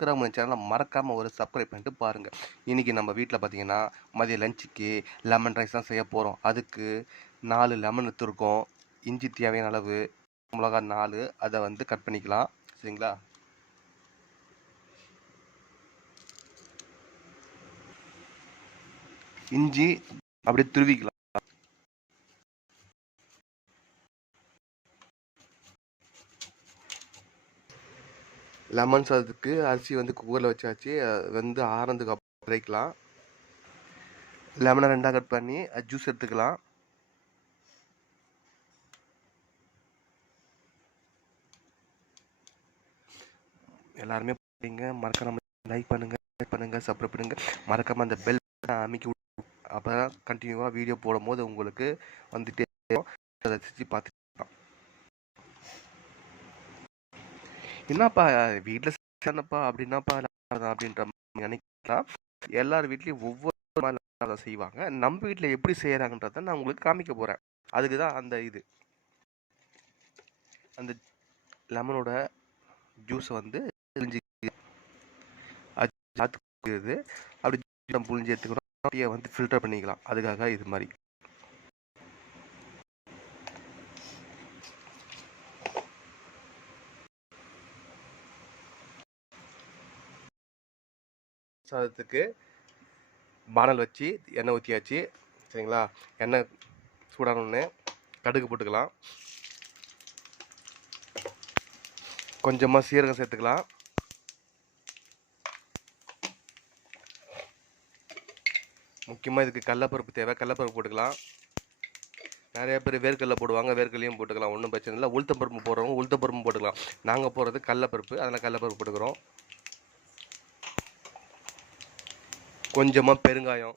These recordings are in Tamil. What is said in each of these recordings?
பார்க்குறவங்க சேனலை மறக்காமல் ஒரு சப்ஸ்கிரைப் பண்ணிட்டு பாருங்கள் இன்றைக்கி நம்ம வீட்டில் பார்த்தீங்கன்னா மதிய லஞ்சுக்கு லெமன் ரைஸ் தான் செய்ய போகிறோம் அதுக்கு நாலு லெமன் எடுத்துருக்கோம். இஞ்சி தேவையான அளவு மிளகா நாலு அதை வந்து கட் பண்ணிக்கலாம். சரிங்களா? இஞ்சி அப்படியே துருவிக்கலாம். லெமன் சாதத்துக்கு அரிசி வந்து குக்கரில் வச்சாச்சு. வந்து ஆறதுக்கு அப்புறம் வைக்கலாம் லெமனை ரெண்டாக கட் பண்ணி ஜூஸ் எடுத்துக்கலாம். எல்லாருமே பண்ணுங்க மறக்காம லைக் பண்ணுங்க லைக் பண்ணுங்க சப்ஸ்கிரைப் பண்ணுங்க. மறக்காம அந்த பெல் அமைக்கி அப்போ தான் கண்டினியூவாக வீடியோ போடும்போது உங்களுக்கு வந்துட்டே அதை பார்த்து என்னப்பா வீட்டில் என்னப்பா அப்படின்னாப்பா அப்படின்ற மாதிரி நினைக்கலாம் எல்லார் வீட்லேயும் ஒவ்வொரு மாதிரி செய்வாங்க. நம்ம வீட்டில் எப்படி செய்கிறாங்கன்றத நான் உங்களுக்கு காமிக்க போகிறேன் அதுக்கு தான் அந்த இது. அந்த லெமனோட ஜூஸை வந்து புளிஞ்சு அது அப்படி நம்ம புளிஞ்சு எடுத்துக்கிறோம் அப்படியே வந்து ஃபில்டர் பண்ணிக்கலாம். அதுக்காக இது மாதிரி. சாதத்துக்கு பானல் வச்சு எண்ணெய் ஊற்றியாச்சு சரிங்களா? எண்ணெய் சூடானோடனே கடுகு போட்டுக்கலாம். கொஞ்சமாக சீரகம் சேர்த்துக்கலாம். முக்கியமாக இதுக்கு கடலப்பருப்பு தேவை. கடலப்பருப்பு போட்டுக்கலாம். நிறைய பேர் வேர்க்கடல போடுவாங்க. வேர்க்கடலையும் போட்டுக்கலாம். ஒன்றும் பிரச்சனை இல்லை. உளுத்தம்பருப்பு போடுறவங்க உளுத்தம்பருப்பும் போட்டுக்கலாம். நாங்கள் போடுறது கடலப்பருப்பு. அதில் கடலப்பருப்பு போட்டுக்கிறோம். கொஞ்சமாக பெருங்காயம்.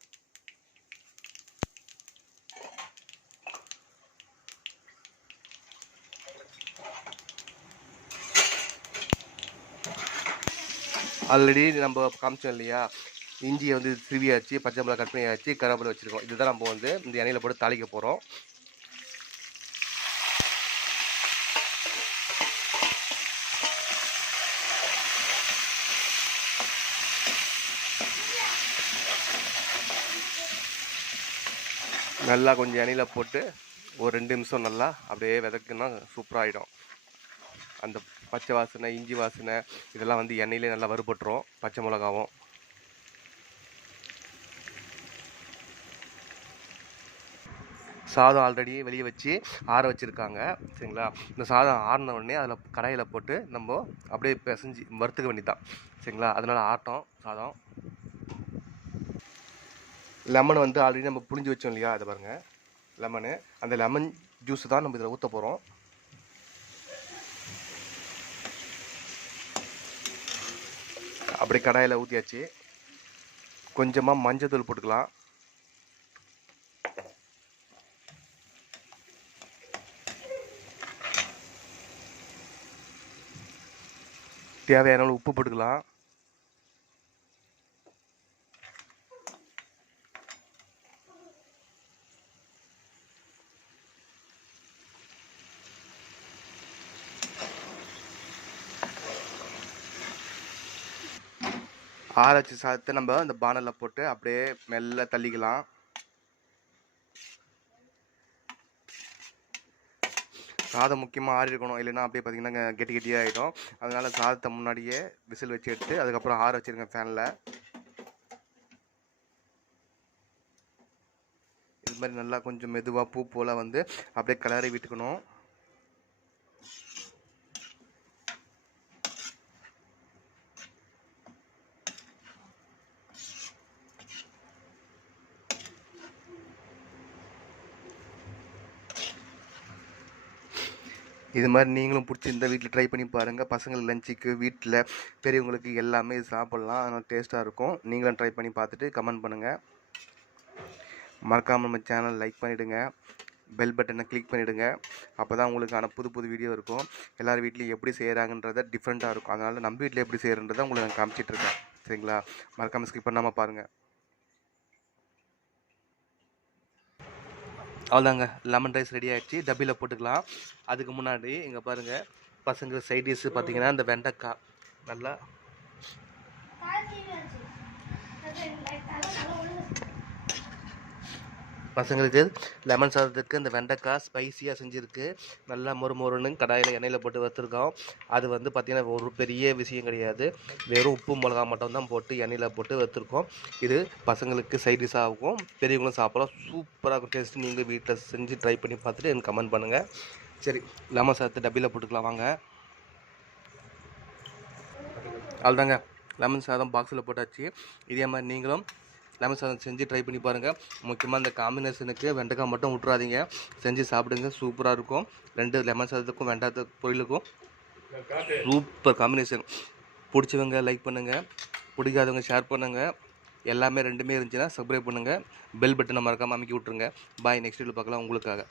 ஆல்ரெடி நம்ம காமிச்சோம் இல்லையா? இஞ்சியை வந்து திருவியாச்சு பச்சை மிளகா கட் பண்ணியாச்சு கருவேப்பிலை வச்சுருக்கோம். இதுதான் நம்ம வந்து இந்த எண்ணெயில் போட்டு தாளிக்க போகிறோம் நல்லா கொஞ்சம் எண்ணெயில் போட்டு ஒரு ரெண்டு நிமிஷம் நல்லா அப்படியே விதக்குன்னா சூப்பராகிடும் அந்த பச்சை வாசனை இஞ்சி வாசனை இதெல்லாம் வந்து எண்ணெயிலே நல்லா வறுபட்டுரும் பச்சை மிளகாவும். சாதம் ஆல்ரெடி வெளியே வச்சு ஆற வச்சுருக்காங்க சரிங்களா? இந்த சாதம் ஆறின உடனே அதில் கடாயில் போட்டு நம்ம அப்படியே பிசைஞ்சு வறுத்துக்க வேண்டியதான் சரிங்களா? அதனால் ஆட்டம் சாதம். லெமன் வந்து ஆல்ரெடி நம்ம புளிஞ்சு வச்சோம் இல்லையா? அதை பாருங்கள் லெமனு அந்த லெமன் ஜூஸ் தான் நம்ம இதில் ஊற்ற போகிறோம் அப்படியே கடாயில் ஊற்றியாச்சு கொஞ்சமாக மஞ்சத்தூள் போட்டுக்கலாம். தேவையான உப்பு போட்டுக்கலாம். ஆராய்ச்சி சாதத்தை நம்ம அந்த பானலில் போட்டு அப்படியே மெல்ல தள்ளிக்கலாம். சாதம் முக்கியமாக ஆறி இருக்கணும். இல்லைன்னா அப்படியே பார்த்தீங்கன்னா கெட்டி கெட்டியாக ஆகிடும் அதனால் சாதத்தை முன்னாடியே விசில் வச்சு எடுத்து அதுக்கப்புறம் ஆற வச்சுருங்க ஃபேனில் இது மாதிரி நல்லா கொஞ்சம் மெதுவாக பூ போல் வந்து அப்படியே கிளறி விட்டுக்கணும். இது மாதிரி நீங்களும் பிடிச்சிருந்தா வீட்டில் ட்ரை பண்ணி பாருங்கள் பசங்களுக்கு லஞ்சுக்கு வீட்டில் பெரியவங்களுக்கு எல்லாமே இது சாப்பிட்லாம். அதனால் டேஸ்ட்டாக இருக்கும். நீங்களும் ட்ரை பண்ணி பார்த்துட்டு கமெண்ட் பண்ணுங்கள் மறக்காமல் நம்ம சேனல் லைக் பண்ணிவிடுங்க பெல் பட்டனை கிளிக் பண்ணிவிடுங்க அப்போ தான் உங்களுக்கான புது புது வீடியோ இருக்கும். எல்லார் வீட்லேயும் எப்படி செய்கிறாங்கன்றத டிஃப்ரெண்ட்டாக இருக்கும். அதனால் நம்ம வீட்டில் எப்படி செய்கிறன்றதை உங்களுக்கு நான் காமிச்சிட்ருக்கேன் சரிங்களா? மறக்காமல் ஸ்கிப் பண்ணாமல் பாருங்கள் அவ்வளோதாங்க. லெமன் ரைஸ் ரெடி ஆகிடுச்சு டப்பியில் போட்டுக்கலாம். அதுக்கு முன்னாடி இங்கே பாருங்கள் பசங்க சைட் டிஷ்ஷு பார்த்தீங்கன்னா இந்த வெண்டைக்காய். நல்லா. பசங்களுக்கு லெமன் சாதத்துக்கு இந்த வெண்டைக்காய் ஸ்பைசியாக செஞ்சுருக்கு. நல்லா மொறு மொறுன்னு கடாயில் எண்ணெயில் போட்டு வச்சுருக்கோம் அது வந்து பார்த்திங்கன்னா ஒரு பெரிய விஷயம் கிடையாது. வெறும் உப்பு மிளகா மட்டும் தான் போட்டு எண்ணெயில் போட்டு வச்சுருக்கோம் இது பசங்களுக்கு சைட் டிஷ்ஷாகவும் பெரியவங்களும் சாப்பிடலாம். சூப்பராக இருக்கும். டேஸ்ட் நீங்கள் வீட்டில் செஞ்சு ட்ரை பண்ணி பார்த்துட்டு எனக்கு கமெண்ட் பண்ணுங்கள் சரி லெமன் சாதத்தை டப்பியில் போட்டுக்கலாம். வாங்க. அவ்வளோதாங்க லெமன் சாதம் பாக்ஸில் போட்டாச்சு. இதே மாதிரி நீங்களும் லெமன் சாதம் செஞ்சு ட்ரை பண்ணி பாருங்கள் முக்கியமாக இந்த காம்பினேஷனுக்கு வெண்டைக்காய் மட்டும் விட்றாதீங்க செஞ்சு சாப்பிடுங்க சூப்பராக இருக்கும். ரெண்டு லெமன் சாதத்துக்கும் வெண்டாத்த பொரியலுக்கும் சூப்பர் காம்பினேஷன் பிடிச்சவங்க லைக் பண்ணுங்கள் பிடிக்காதவங்க ஷேர் பண்ணுங்கள் எல்லாமே ரெண்டுமே இருந்துச்சுன்னா சப்ஸ்கிரைப் பண்ணுங்கள் பெல் பட்டனை மறக்காமல் அமைக்கி விட்ருங்க பாய் நெக்ஸ்ட் வீடியோ பார்க்கலாம் உங்களுக்காக.